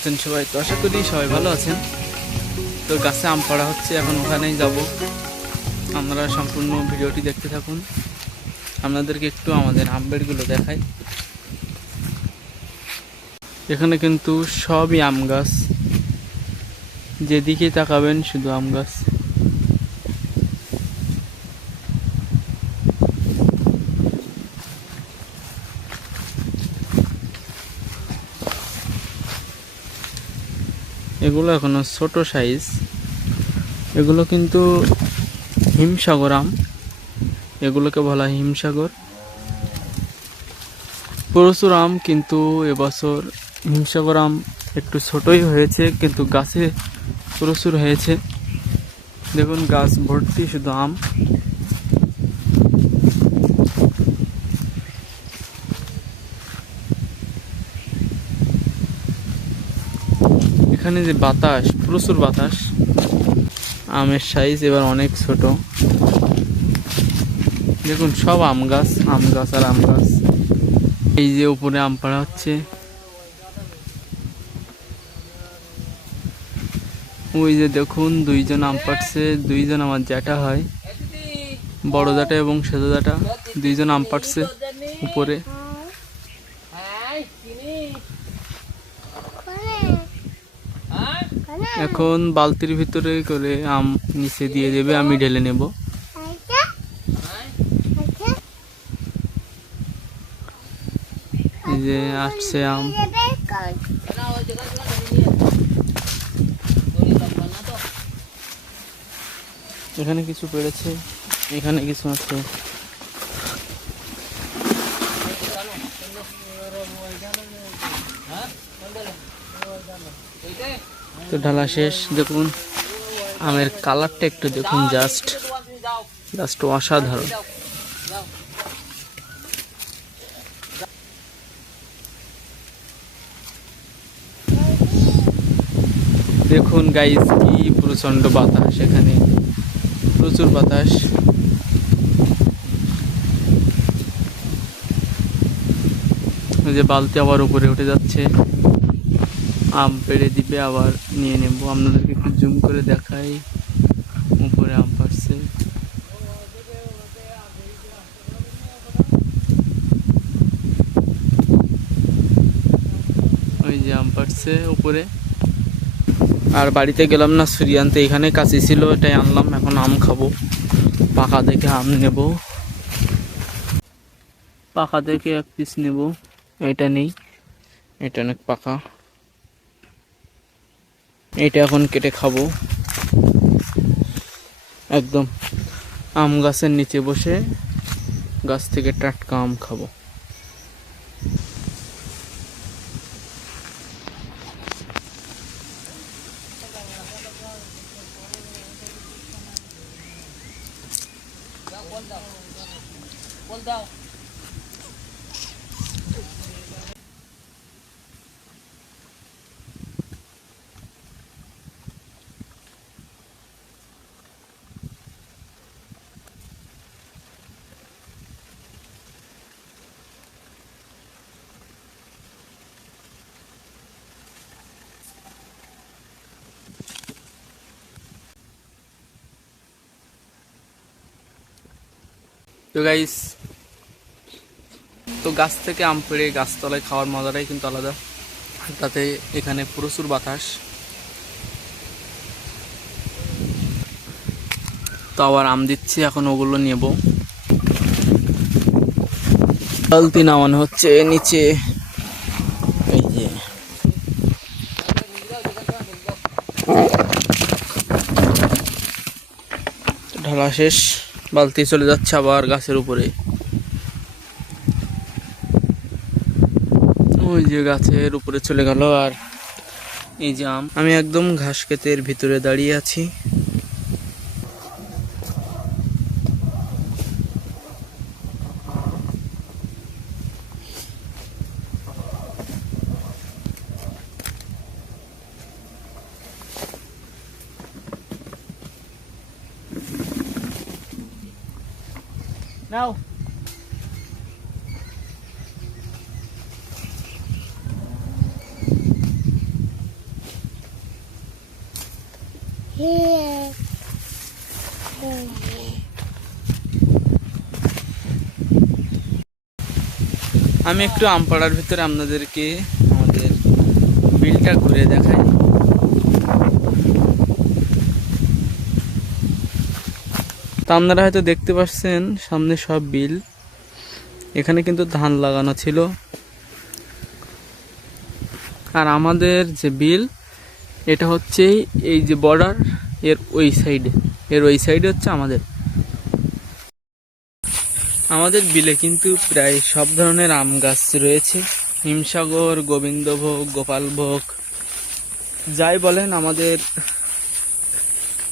আছেন সবাই? তো আশা করি সবাই ভালো আছেন। তো গাছে আম পাড়া হচ্ছে, এখন ওখানেই যাব। আমরা সম্পূর্ণ ভিডিওটি দেখতে থাকুন। আপনাদেরকে একটু আমাদের আম বেড়গুলো দেখাই। এখানে কিন্তু সবই আম গাছ, যেদিকে তাকাবেন শুধু আম গাছ। এগুলো এখনো ছোট সাইজ, এগুলো কিন্তু হিমসাগর আম, এগুলোকে বলা হয় হিমসাগর। প্রচুর আম, কিন্তু এবছর হিমসাগর আম একটু ছোটই হয়েছে, কিন্তু গাছে প্রচুর হয়েছে। দেখুন গাছ ভর্তি শুধু আম। এখানে যে বাতাস, প্রচুর বাতাস। আমের সাইজ এবার অনেক ছোট। দেখুন সব আম গাছ, আম গাছ আর আম গাছ। এই যে উপরে আম পাড়া হচ্ছে, ওই যে দেখুন দুইজন আম পাড়ছে, দুইজন আমার জ্যাঠা হয়, বড় জ্যাঠা এবং সেজো জ্যাঠা, দুইজন আম পাড়ছে উপরে। এখন বালতির ভিতরে করে আম নিচে দিয়ে দেবে, আমি ঢেলে নেব। এই যে আসছে আম। এখানে কিছু পেড়েছে, এখানে কিছু আছে। তো ঢালা শেষ। দেখুন আমের কালারটা একটু দেখুন, জাস্ট অসাধারণ। দেখুন গাইস, কি প্রচন্ড বাতাস, এখানে প্রচুর বাতাস। ওই যে বালতি আবার উপরে উঠে যাচ্ছে, আম পেড়ে দিবে, আবার নিয়ে নেব। আপনাদেরকে একটু জুম করে দেখাই, উপরে আম পাড়ছে। ওই যে আম পাড়ছে উপরে। আর বাড়িতে গেলাম না ছুরি আনতে, এখানে কাছে ছিল, এটাই আনলাম। এখন আম খাবো, পাকা দেখে আম নেব, পাকা দেখে এক পিস নেব। এটা নেই, এটা অনেক পাকা, এটা এখন কেটে খাবো। একদম আম গাছের নিচে বসে গাছ থেকে টাটকা আম খাবো। তো গাইস, তো গাছ থেকে আম পেড়ে গাছতলায় খাওয়ার মজাটাই কিন্তু আলাদা। তাতে এখানে প্রচুর বাতাস। তো আবার আম দিচ্ছে, এখন ওগুলো নেব। বালতি নামানো হচ্ছে নিচে। এই যে ঢালা শেষ, বালতি চলে যাচ্ছে আবার গাছের উপরে। ওই যে গাছের উপরে চলে গেল। আর এই যে আম, আমি একদম ঘাস ক্ষেতের ভিতরে দাঁড়িয়ে আছি। নাও আমি একটু আমপাড়ার ভিতরে আপনাদেরকে আমাদের বিলটা ঘুরে দেখাই। তা আপনারা হয়তো দেখতে পাচ্ছেন সামনে সব বিল, এখানে কিন্তু ধান লাগানো ছিল। আর আমাদের যে বিল, এটা হচ্ছে এই যে বর্ডার, এর ওই সাইডে হচ্ছে আমাদের বিলে কিন্তু প্রায় সব ধরনের আম গাছ রয়েছে। হিমসাগর, গোবিন্দভোগ, গোপালভোগ, যাই বলেন আমাদের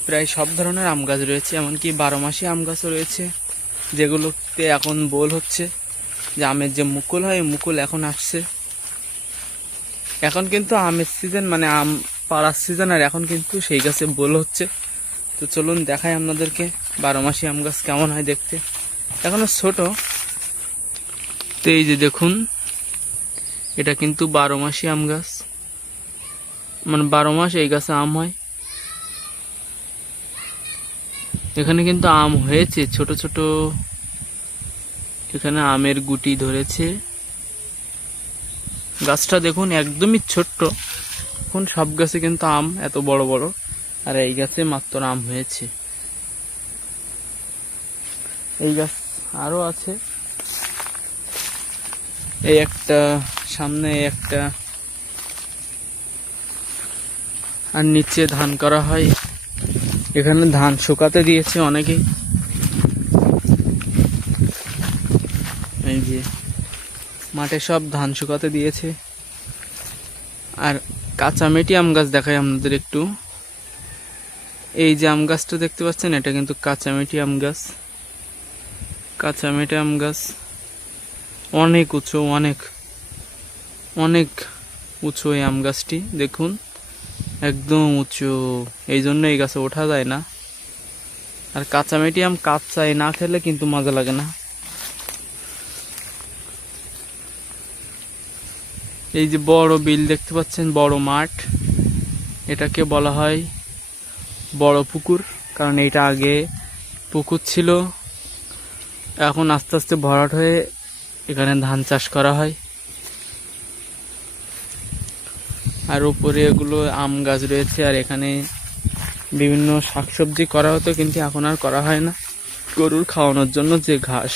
প্রায় সব ধরনের আম গাছ রয়েছে। এমনকি 12 মাসি আম গাছও রয়েছে, যেগুলোতে এখন বোল হচ্ছে। যে আমের যে মুকুল হয়, মুকুল এখন আসছে। এখন কিন্তু আমের সিজন, মানে আম পাড়ার সিজন, আর এখন কিন্তু সেই গাছে বোল হচ্ছে। তো চলুন দেখাই আপনাদেরকে 12 মাসি আম গাছ কেমন হয় দেখতে। এখনো ছোট। তো এই যে দেখুন, এটা কিন্তু 12 মাসি আম গাছ, মানে 12 মাস এই গাছে আম হয়। এখানে কিন্তু আম হয়েছে ছোট ছোট, এখানে আমের গুটি ধরেছে। গাছটা দেখুন একদমই ছোট্ট। এখন সব গাছে কিন্তু আম এত বড় বড়, আর এই গাছে মাত্র আম হয়েছে। এই গাছ আরো আছে, এই একটা, সামনে একটা, আর নিচে ধান করা হয়। এখানে ধান শুকাতে দিয়েছে অনেকেই। এই যে মাঠে সব ধান শুকাতে দিয়েছে। আর কাঁচা মেটি আম গাছ দেখাই আপনাদের একটু। এই যে আম গাছটা দেখতে পাচ্ছেন, এটা কিন্তু কাঁচা মেটি আম গাছ। কাঁচা মেটি আম গাছ অনেক উঁচু, অনেক অনেক উঁচু এই আম গাছটি দেখুন, একদম উঁচু। এই জন্য এই গাছে ওঠা যায় না। আর কাঁচা মেটি আম কাঁচায় না খেলে কিন্তু মজা লাগে না। এই যে বড় বিল দেখতে পাচ্ছেন, বড় মাঠ, এটাকে বলা হয় বড় পুকুর। কারণ এইটা আগে পুকুর ছিল, এখন আস্তে আস্তে ভরাট হয়ে এখানে ধান চাষ করা হয়। আর উপরে এগুলো আম গাছ রয়েছে। আর এখানে বিভিন্ন শাকসবজি করা হতো, কিন্তু এখন আর করা হয় না। গরুর খাওয়ানোর জন্য যে ঘাস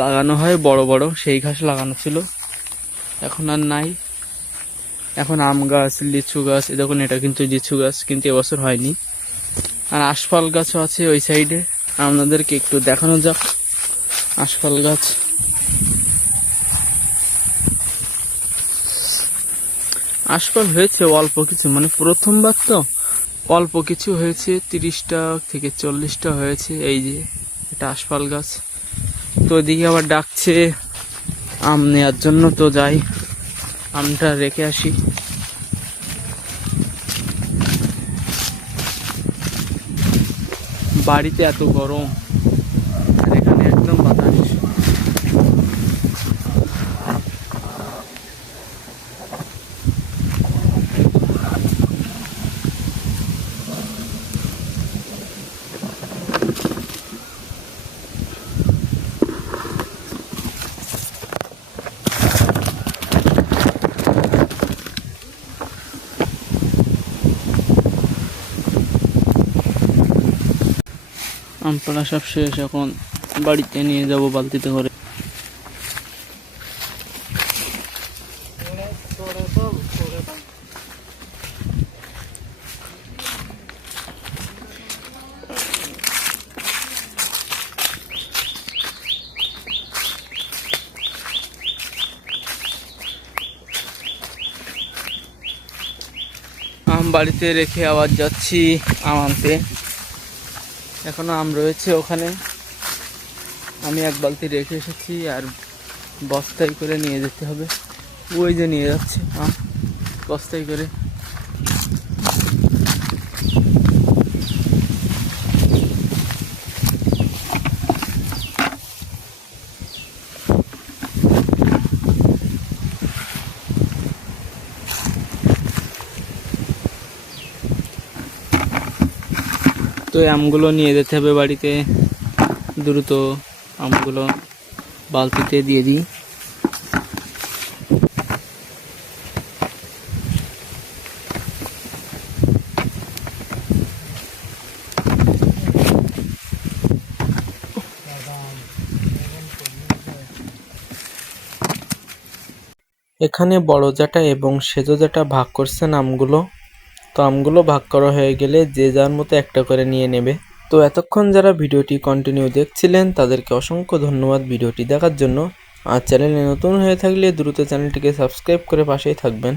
লাগানো হয় বড় বড়, সেই ঘাস লাগানো ছিল, এখন আর নাই। এখন আম গাছ, লিচু গাছ, দেখুন এটা কিন্তু লিচু গাছ, কিন্তু এবছর হয়নি। আর আশফল গাছও আছে ওই সাইডে, আপনাদেরকে একটু দেখানো যাক আশফল গাছ। আশফল হয়েছে অল্প কিছু, মানে প্রথমবার তো অল্প কিছু হয়েছে, 30টা থেকে 40টা হয়েছে। এই যে এটা আশফল গাছ। তো এদিকে আবার ডাকছে আম নেওয়ার জন্য, তো যাই আমটা রেখে আসি। বাড়িতে এত গরম, আর এখানে একদম বাতাস। আম পাড়া সব শেষ, এখন বাড়িতে নিয়ে যাব বালতিতে করে। আম বাড়িতে রেখে আবার যাচ্ছি আম আনতে। এখনো আম রয়েছে ওখানে, আমি এক বালতি রেখে এসেছি, আর বস্তায় করে নিয়ে যেতে হবে। ওই যে নিয়ে যাচ্ছে আম বস্তায় করে। তো এই আমগুলো নিয়ে যেতে হবে বাড়িতে দ্রুত। আমগুলো বালতিতে দিয়ে দিই। এখানে বড় জাটা এবং সেজ জাটা ভাগ করছেন আমগুলো। তো আমগুলো ভাগ করা হয়ে গেলে যে যার মতো একটা করে নিয়ে নেবে। তো এতক্ষণ যারা ভিডিওটি কন্টিনিউ দেখছিলেন তাদেরকে অসংখ্য ধন্যবাদ ভিডিওটি দেখার জন্য। আর চ্যানেলে নতুন হয়ে থাকলে দ্রুত চ্যানেলটিকে সাবস্ক্রাইব করে পাশেই থাকবেন।